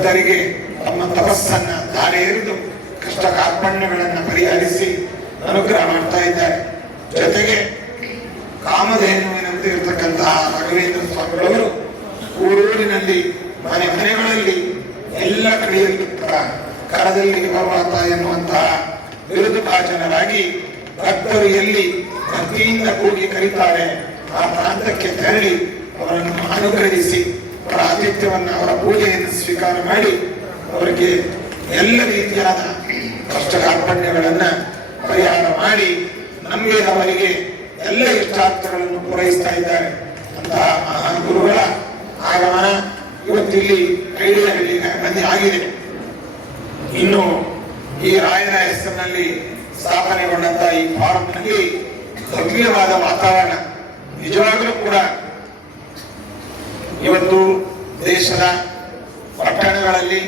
ಭಕ್ತರಿಗೆ ತಮ್ಮ ತಪಸ್ಸನ್ನ ಧಾರೆ ಎರೆದು ಕಷ್ಟ ಕಾರ್ಪಣ್ಯಗಳನ್ನು ಪರಿಹರಿಸಿ ಅನುಗ್ರಹ ಮಾಡ್ತಾ ಇದ್ದಾರೆ. ಜೊತೆಗೆ ಕಾಮಧೇನುವಿನಂತೆ ಇರತಕ್ಕಂತಹ ರಾಘವೇಂದ್ರ ಸ್ವಾಮಿಗಳವರು ಊರೂರಿನಲ್ಲಿ ಮನೆಗಳಲ್ಲಿ ಎಲ್ಲ ಕಡೆಯಲ್ಲಿ ಕರದಲ್ಲಿ ಪರ್ವತ ಎನ್ನುವಂತಹ ಬಿರುದು ಭಾಜನರಾಗಿ ಭಕ್ತರು ಎಲ್ಲಿ ಭಕ್ತಿಯಿಂದ ಕೂಗಿ ಕರೀತಾರೆ ಆ ಪ್ರಾಂತಕ್ಕೆ ತೆರಳಿ ಅವರನ್ನು ಅನುಗ್ರಹಿಸಿ ಅವರ ಆತಿಥ್ಯವನ್ನು ಅವರ ಪೂಜೆಯನ್ನು ಸ್ವೀಕಾರ ಮಾಡಿ ಅವರಿಗೆ ಎಲ್ಲ ರೀತಿಯಾದ ಕಷ್ಟ ಕಾರ್ಪಣ್ಯಗಳನ್ನ ಪರಿಹಾರ ಮಾಡಿ ನಂಬಿದವರಿಗೆ ಎಲ್ಲ ಇಷ್ಟಾರ್ಥಗಳನ್ನು ಪೂರೈಸ್ತಾ ಇದ್ದಾರೆ. ಅಂತಹ ಮಹಾನ್ ಗುರುಗಳ ಆಗಮನ ಇವತ್ತಿಲ್ಲಿ ಹಳ್ಳಿ ಆಗಿದೆ. ಇನ್ನು ಈ ರಾಯರ ಹೆಸರಿನಲ್ಲಿ ಸ್ಥಾಪನೆಗೊಂಡಂತಹ ಈ ಫಾರಂನಲ್ಲಿ ಭವ್ಯವಾದ ವಾತಾವರಣ ನಿಜವಾಗಲೂ ಕೂಡ ಇವತ್ತು ದೇಶದ ಪಟ್ಟಣಗಳಲ್ಲಿ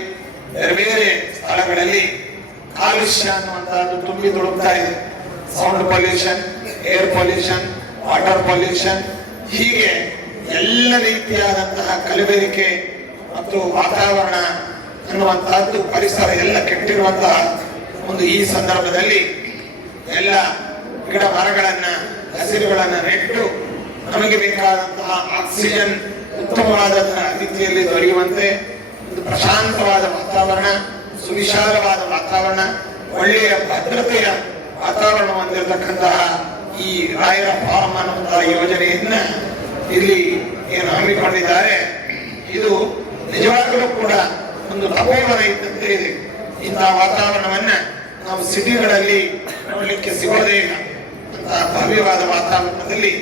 ಬೇರೆ ಬೇರೆ ಸ್ಥಳಗಳಲ್ಲಿ ಕಾಲುಷ್ಯ ಅನ್ನುವಂತಹದ್ದು ತುಂಬಿ ತುಳುಕ್ತಾ ಇದೆ. Sound pollution, air pollution, water pollution, ಹೀಗೆ ಎಲ್ಲ ರೀತಿಯಾದಂತಹ ಕಲಬೆರಕೆ ಮತ್ತು ವಾತಾವರಣ ಅನ್ನುವಂತಹದ್ದು ಪರಿಸರ ಎಲ್ಲ ಕೆಟ್ಟಿರುವಂತಹ ಒಂದು ಈ ಸಂದರ್ಭದಲ್ಲಿ ಎಲ್ಲ ಗಿಡ ಮರಗಳನ್ನ ಹಸಿರುಗಳನ್ನ ನೆಟ್ಟು ನಮಗೆ ಬೇಕಾದಂತಹ ಆಕ್ಸಿಜನ್ ಉತ್ತಮವಾದ ರೀತಿಯಲ್ಲಿ ದೊರೆಯುವಂತೆ ಒಂದು ಪ್ರಶಾಂತವಾದ ವಾತಾವರಣ, ಸುವಿಶಾಲವಾದ ವಾತಾವರಣ, ಒಳ್ಳೆಯ ಭದ್ರತೆಯ ವಾತಾವರಣ ಹೊಂದಿರತಕ್ಕಂತಹ ಈ ರಾಯರ ಫಾರಂ ಅನ್ನುವಂತಹ ಯೋಜನೆಯನ್ನ ಇಲ್ಲಿ ಏನು ಹಮ್ಮಿಕೊಂಡಿದ್ದಾರೆ, ಇದು ನಿಜವಾಗಲೂ ಕೂಡ ಒಂದು ತಪೋವನ ಇದ್ದಂತೆ ಇದೆ. ಇಂತಹ ವಾತಾವರಣವನ್ನ ನಾವು ಸಿಟಿಗಳಲ್ಲಿ ನೋಡಲಿಕ್ಕೆ ಸಿಗೋದೇ ಇಲ್ಲ. ಅಂತಹ ಭವ್ಯವಾದ ವಾತಾವರಣದಲ್ಲಿ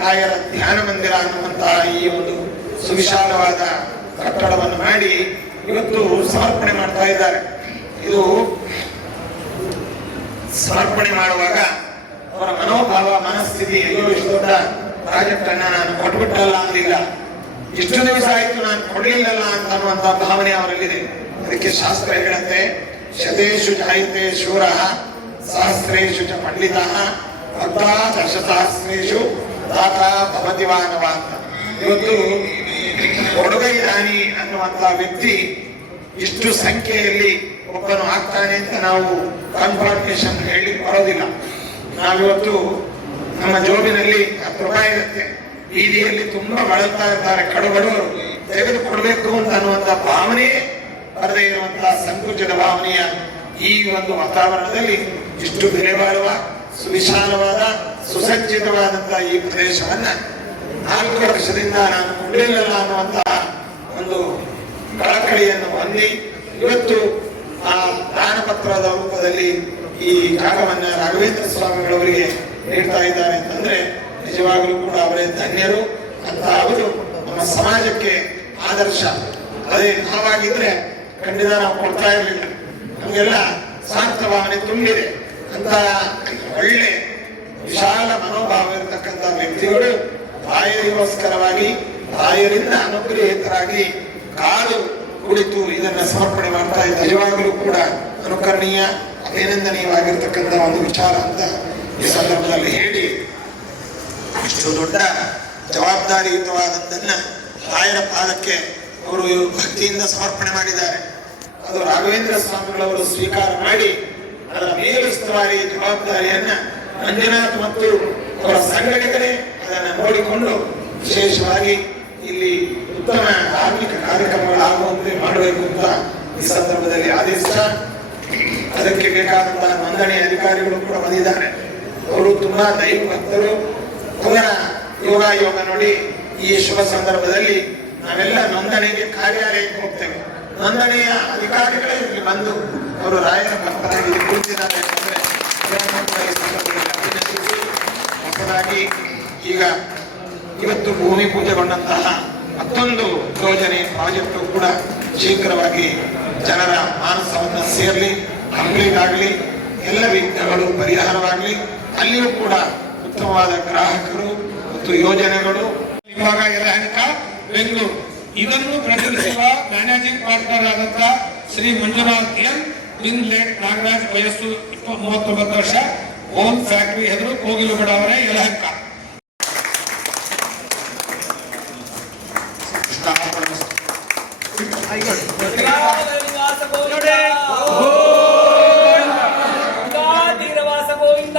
ರಾಯರ ಧ್ಯಾನ ಮಂದಿರ ಅನ್ನುವಂತಹ ಈ ಒಂದು ಸುವಿಶಾಲವಾದ ಕಟ್ಟಡವನ್ನು ಮಾಡಿ ಇವತ್ತು ಸಮರ್ಪಣೆ ಮಾಡ್ತಾ ಇದ್ದಾರೆ. ಇದು ಸಮರ್ಪಣೆ ಮಾಡುವಾಗ ಅವರ ಮನೋಭಾವ, ಮನಸ್ಥಿತಿ, ಅಯ್ಯೋ ಇಷ್ಟು ದೊಡ್ಡ ಪ್ರಾಜೆಕ್ಟ್ ಅನ್ನ ನಾನು ಕೊಟ್ಬಿಟ್ಟಲ್ಲ ಅಂದಿಲ್ಲ, ಇಷ್ಟು ದಿವಸ ಆಯ್ತು ನಾನು ಕೊಡ್ಲಿಲ್ಲಲ್ಲ ಅಂತ ಅನ್ನುವಂತಹ ಭಾವನೆ ಅವರಲ್ಲಿದೆ. ಅದಕ್ಕೆ ಶಾಸ್ತ್ರ ಹೇಳುತ್ತೆ, ಶತೇಶು ಜಾಯತೆ ಶೂರ ಸಹಸ್ರೇಶು ಚ ಪಂಡಿತ ಭಕ್ತ ದಶಸಹಸ್ರೇಶು ದಾತ ಭವತಿವಾನವ ಅಂತ. ಇವತ್ತು ಕೊಡುಗೈ ದಾನಿ ಅನ್ನುವಂತಹ ವ್ಯಕ್ತಿ ಇಷ್ಟು ಸಂಖ್ಯೆಯಲ್ಲಿ ಒಬ್ಬನು ಆಗ್ತಾನೆ ಅಂತ ನಾವು ಕನ್ಫರ್ಮೇಶನ್ ಹೇಳಿ ಬರೋದಿಲ್ಲ. ನಾವಿವತ್ತು ನಮ್ಮ ಜೋಬಿನಲ್ಲಿ 10 ರೂಪಾಯಿ ಇರುತ್ತೆ, ಬೀದಿಯಲ್ಲಿ ತುಂಬಾ ಬಳಲ್ತಾ ಇರ್ತಾರೆ ಕಡುಬಡವರು, ತೆಗೆದುಕೊಡ್ಬೇಕು ಅಂತ ಅನ್ನುವಂಥ ಭಾವನೆ ಬರದೇ ಇರುವಂತಹ ಸಂಕುಚಿತ ಭಾವನೆಯ ಈ ಒಂದು ವಾತಾವರಣದಲ್ಲಿ ಇಷ್ಟು ಬೆಲೆ ಬಾಳುವ ಸುವಿಶಾಲವಾದ ಸುಸಜ್ಜಿತವಾದಂತಹ ಈ ಪ್ರದೇಶವನ್ನ 4 ವರ್ಷದಿಂದ ನಾನು ಕೊಡಲಿಲ್ಲ ಅನ್ನುವಂತಹ ಒಂದು ಕಳಕಳಿಯನ್ನು ಹೊಂದಿ ಇವತ್ತು ಆ ದಾನಪತ್ರದ ರೂಪದಲ್ಲಿ ಈ ಜಾಗವನ್ನ ರಾಘವೇಂದ್ರ ಸ್ವಾಮಿಗಳವರಿಗೆ ನೀಡ್ತಾ ಇದ್ದಾರೆ ಅಂತಂದ್ರೆ ನಿಜವಾಗಲೂ ಕೂಡ ಅವರೇ ಧನ್ಯರು ಅಂತ. ಅವರು ನಮ್ಮ ಸಮಾಜಕ್ಕೆ ಆದರ್ಶ. ಅದೇ ನಾವಾಗಿದ್ರೆ ಖಂಡಿತ ನಾವು ಕೊಡ್ತಾ ಇರಲಿಲ್ಲ. ನಮಗೆಲ್ಲ ಸ್ವಾರ್ಥ ಭಾವನೆ ತುಂಬಿದೆ ಅಂತ ಒಳ್ಳೆ ವಿಶಾಲ ಮನೋಭಾವ ಇರತಕ್ಕಂಥ ವ್ಯಕ್ತಿಗಳು ರಾಯರಿಗೋಸ್ಕರವಾಗಿ ರಾಯರಿಂದ ಅನುಗ್ರಹಿತರಾಗಿ ಕಾದು ಕುಳಿತು ಇದನ್ನ ಸಮರ್ಪಣೆ ಮಾಡ್ತಾ ಇದ್ದಾರೆ. ನಿಜವಾಗಲೂ ಕೂಡ ಅನುಕರಣೀಯ, ಅಭಿನಂದನೀಯವಾಗಿರ್ತಕ್ಕಂಥ ಒಂದು ವಿಚಾರ ಅಂತ ಈ ಸಂದರ್ಭದಲ್ಲಿ ಹೇಳಿ, ಇಷ್ಟು ದೊಡ್ಡ ಜವಾಬ್ದಾರಿಯುತವಾದದ್ದನ್ನ ರಾಯರ ಪಾದಕ್ಕೆ ಅವರು ಭಕ್ತಿಯಿಂದ ಸಮರ್ಪಣೆ ಮಾಡಿದ್ದಾರೆ. ಅದು ರಾಘವೇಂದ್ರ ಸ್ವಾಮಿಗಳವರು ಸ್ವೀಕಾರ ಮಾಡಿ ಅದರ ಮೇಲುಸ್ತುವಾರಿ ಜವಾಬ್ದಾರಿಯನ್ನ ಮಂಜುನಾಥ್ ಮತ್ತು ಅವರ ಸಂಘಟಕರೇ ಅದನ್ನು ನೋಡಿಕೊಂಡು ವಿಶೇಷವಾಗಿ ಇಲ್ಲಿ ಉತ್ತಮ ಧಾರ್ಮಿಕ ಕಾರ್ಯಕ್ರಮಗಳಾಗುವಂತೆ ಮಾಡಬೇಕು ಅಂತ ಈ ಸಂದರ್ಭದಲ್ಲಿ ಆದೇಶ. ಅದಕ್ಕೆ ಬೇಕಾದಂತಹ ನೋಂದಣಿ ಅಧಿಕಾರಿಗಳು ಕೂಡ ಬಂದಿದ್ದಾರೆ. ಅವರು ತುಂಬಾ ದೈವ ಭಕ್ತರು. ಅವರ ಯೋಗ ನೋಡಿ ಈ ಶುಭ ಸಂದರ್ಭದಲ್ಲಿ ನಾವೆಲ್ಲ ನೋಂದಣಿಗೆ ಕಾರ್ಯಾಲಯಕ್ಕೆ ಹೋಗ್ತೇವೆ. ನೋಂದಣಿಯ ಅಧಿಕಾರಿಗಳೇ ಇಲ್ಲಿ ಬಂದು ಅವರು ರಾಯರ ಭಕ್ತರಾಗಿ ಕುಳಿತಿದ್ದಾರೆ ಅಂತಂದ್ರೆ ಹೊಸದಾಗಿ ಈಗ ಇವತ್ತು ಭೂಮಿ ಪೂಜೆಗೊಂಡಂತಹ ಮತ್ತೊಂದು ಯೋಜನೆ ಪ್ರಾಜೆಕ್ಟ್ ಕೂಡ ಶೀಘ್ರವಾಗಿ ಜನರ ಮಾನಸವನ್ನು ಸೇರಲಿ, ಕಂಪ್ಲೀಟ್ ಆಗಲಿ, ಎಲ್ಲ ವಿಘ್ನಗಳು ಪರಿಹಾರವಾಗಲಿ, ಅಲ್ಲಿಯೂ ಕೂಡ ಉತ್ತಮವಾದ ಗ್ರಾಹಕರು ಮತ್ತು ಯೋಜನೆಗಳು. ಇವಾಗ ಯಲಹಂಕ ಬೆಂಗಳೂರು ಇದನ್ನು ಪ್ರತಿನಿಧಿಸುವ ಮ್ಯಾನೇಜಿಂಗ್ ಪಾರ್ಟ್ನರ್ ಆದಂತಹ ಶ್ರೀ ಮಂಜುನಾಥ್ ಎನ್ ಬಿನ್ ಲೇಟ್ ನಾಗರಾಜ್, ವಯಸ್ಸು 39 ವರ್ಷ, ಓನ್ ಫ್ಯಾಕ್ಟರಿ ಹೆದರು ಕೋಗಿಲು ಬಡಾವಣೆ ಯಲಹಂಕ. ಶ್ರೀನಿವಾಸ ಗೋವಿಂದ ತೀರವಾಸ ಗೋವಿಂದ